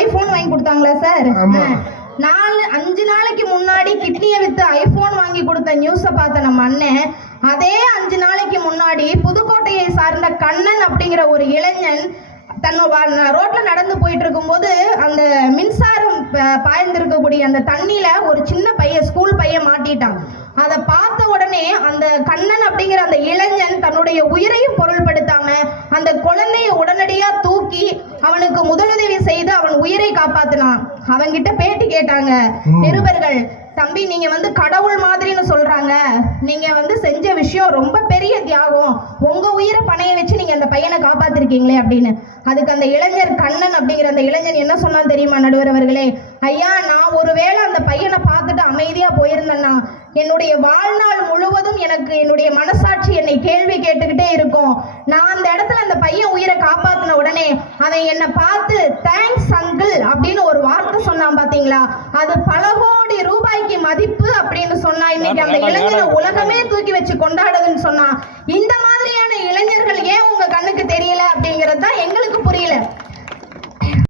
IPhone வாங்கி கொடுத்தாங்களா sir? 5 நாளைக்கு முன்னாடி கிட்னியை வித்து ஐபோன் வாங்கி கொடுத்த நியூஸை பார்த்த நம்ம அண்ணன், அதே 5 நாளைக்கு முன்னாடி புதுக்கோட்டையை சார்ந்த கண்ணன் அப்படிங்கிற ஒரு இளைஞன் தன்னோட ரோட்ல நடந்து போயிட்டு இருக்கும்போது அந்த மின்சாரம் பாய்ந்திருக்கக்கூடிய அந்த தண்ணியில ஒரு சின்ன பையன், ஸ்கூல் பையன் மாட்டிட்டான். அதை பார்த்த உடனே அந்த கண்ணன் அப்படிங்கிற அந்த இளைஞன் தன்னுடைய உயிரையும் பொருள்படுத்தாம அந்த குழந்தைய உடனடியா தூக்கி அவனுக்கு முதலுதவி செய்து அவன் உயிரை காப்பாத்தினான். அவன்கிட்ட பேட்டி கேட்டாங்க நிருபர்கள், தம்பி நீங்க கடவுள் மாதிரின்னு சொல்றாங்க, நீங்க செஞ்ச விஷயம் ரொம்ப பெரிய தியாகம், உங்க உயிரை பணைய வச்சு நீங்க அந்த பையனை காப்பாத்திருக்கீங்களே அப்படின்னு. அதுக்கு அந்த இளைஞர் கண்ணன் அப்படிங்கிற அந்த இளைஞன் என்ன சொன்னான் தெரியுமா நடுவர் அவர்களே? ஐயா, நான் ஒருவேளை அந்த பையனை பார்த்துட்டு அமைதியா போயிருந்தேன்னா என்னுடைய வாழ்நாள் முழுவதும் எனக்கு என்னுடைய மனசாட்சி என்னை கேள்வி கேட்டுக்கிட்டே இருக்கும். நான் அந்த இடத்துல அந்த பையன் உயிரை காப்பாத்தின உடனே அவன் என்னை பார்த்து தேங்க்ஸ் அங்கிள் அப்படின்னு ஒரு வார்த்தை சொன்னான் பாத்தீங்களா, அது பல கோடி ரூபாய்க்கு மதிப்பு அப்படின்னு சொன்னா. இன்னைக்கு அந்த இளைஞரை உலகமே தூக்கி வச்சு கொண்டாடுதுன்னு சொன்னா. இந்த மாதிரியான இளைஞர்கள்